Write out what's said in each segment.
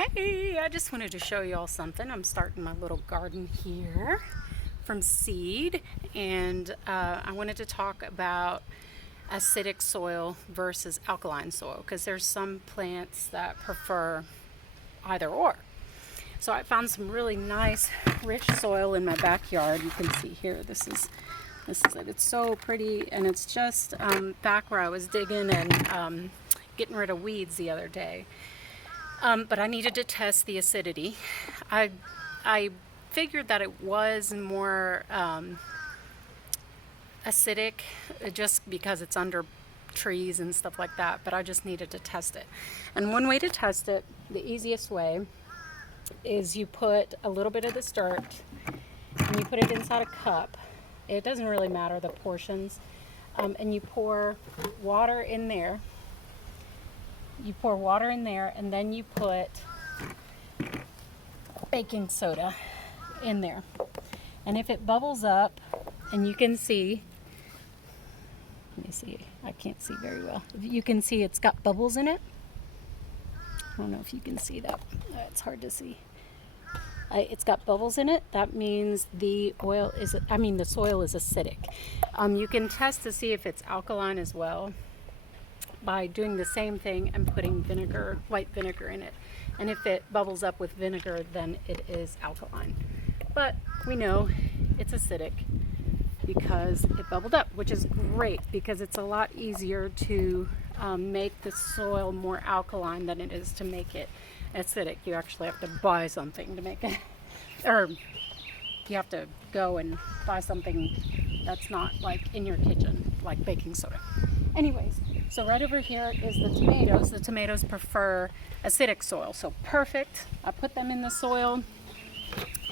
Hey, I just wanted to show you all something. I'm starting my little garden here from seed, and I wanted to talk about acidic soil versus alkaline soil because there's some plants that prefer either or. So I found some really nice, rich soil in my backyard. You can see here, this is it. It's so pretty, and it's just back where I was digging and getting rid of weeds the other day. But I needed to test the acidity. I figured that it was more acidic just because it's under trees and stuff like that, but I just needed to test it. And one way to test it, the easiest way, is you put a little bit of this dirt and you put it inside a cup. It doesn't really matter the portions. And you pour water in there. You pour water in there, and then you put baking soda in there. And if it bubbles up, and you can see, let me see, I can't see very well. You can see it's got bubbles in it. I don't know if you can see that. It's hard to see. It's got bubbles in it. That means the soil is acidic. You can test to see if it's alkaline as well by doing the same thing and putting vinegar, white vinegar in it. And if it bubbles up with vinegar, then it is alkaline. But we know it's acidic because it bubbled up, which is great because it's a lot easier to make the soil more alkaline than it is to make it acidic. You actually have to buy something to make it, or you have to go and buy something that's not like in your kitchen, like baking soda. Anyways, so right over here is the tomatoes. The tomatoes prefer acidic soil, so perfect. I put them in the soil.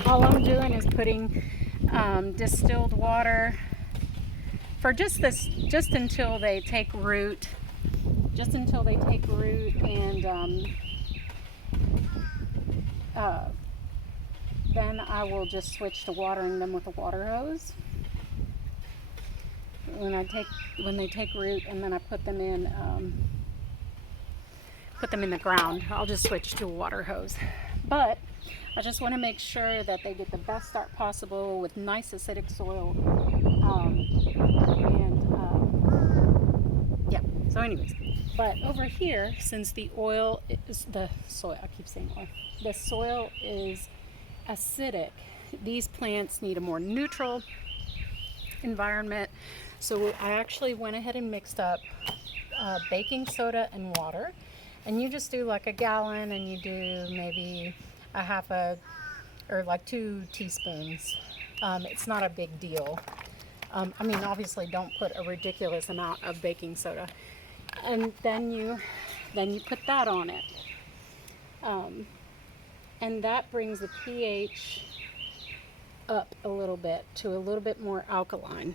All I'm doing is putting distilled water for just until they take root. Just until they take root, and then I will just switch to watering them with a water hose. When they take root, and then I put them in the ground, I'll just switch to a water hose. But I just want to make sure that they get the best start possible with nice acidic soil. Yeah. So, anyways, but over here, since the soil, I keep saying oil. The soil is acidic. These plants need a more neutral environment. So I actually went ahead and mixed up baking soda and water, and you just do like a gallon, and you do maybe like 2 teaspoons. It's not a big deal. Obviously don't put a ridiculous amount of baking soda, and then you put that on it, and that brings the pH up a little bit to a little bit more alkaline,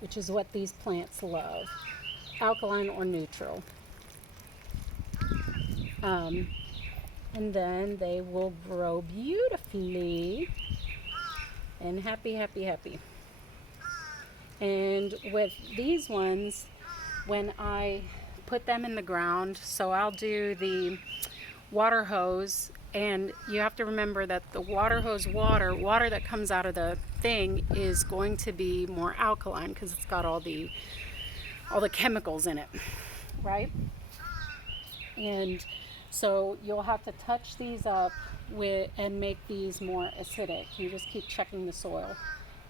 which is what these plants love, alkaline or neutral. And then they will grow beautifully and happy. And with these ones, when I put them in the ground, so I'll do the water hose, and you have to remember that the water hose water that comes out of the thing is going to be more alkaline because it's got all the chemicals in it, right? And so you'll have to touch these up and make these more acidic. You just keep checking the soil,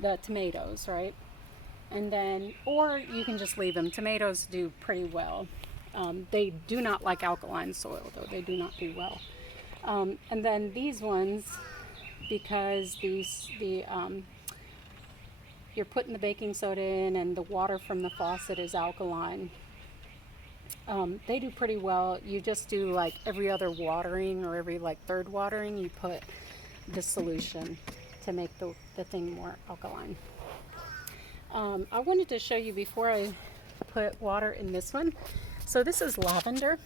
the tomatoes, right? And then, or you can just leave them. Tomatoes do pretty well. They do not like alkaline soil, though. They do not do well. And then these ones, because you're putting the baking soda in and the water from the faucet is alkaline, they do pretty well. You just do like every other watering or every like third watering, you put this solution to make the thing more alkaline. I wanted to show you before I put water in this one. So this is lavender.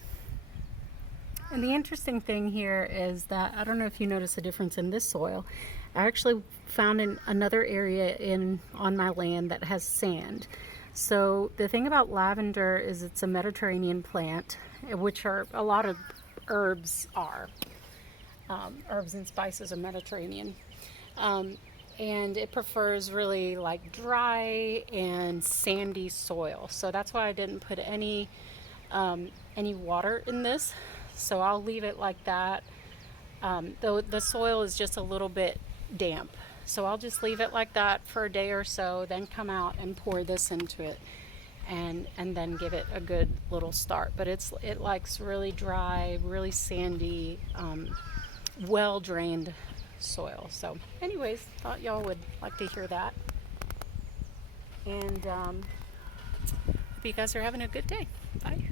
And the interesting thing here is that, I don't know if you notice a difference in this soil. I actually found in another area on my land that has sand. So the thing about lavender is it's a Mediterranean plant, which are a lot of herbs are. Herbs and spices are Mediterranean. And it prefers really like dry and sandy soil. So that's why I didn't put any water in this. So I'll leave it like that. Though the soil is just a little bit damp. So I'll just leave it like that for a day or so, then come out and pour this into it and then give it a good little start. But it likes really dry, really sandy, well drained soil. So anyways, thought y'all would like to hear that. And hope you guys are having a good day. Bye.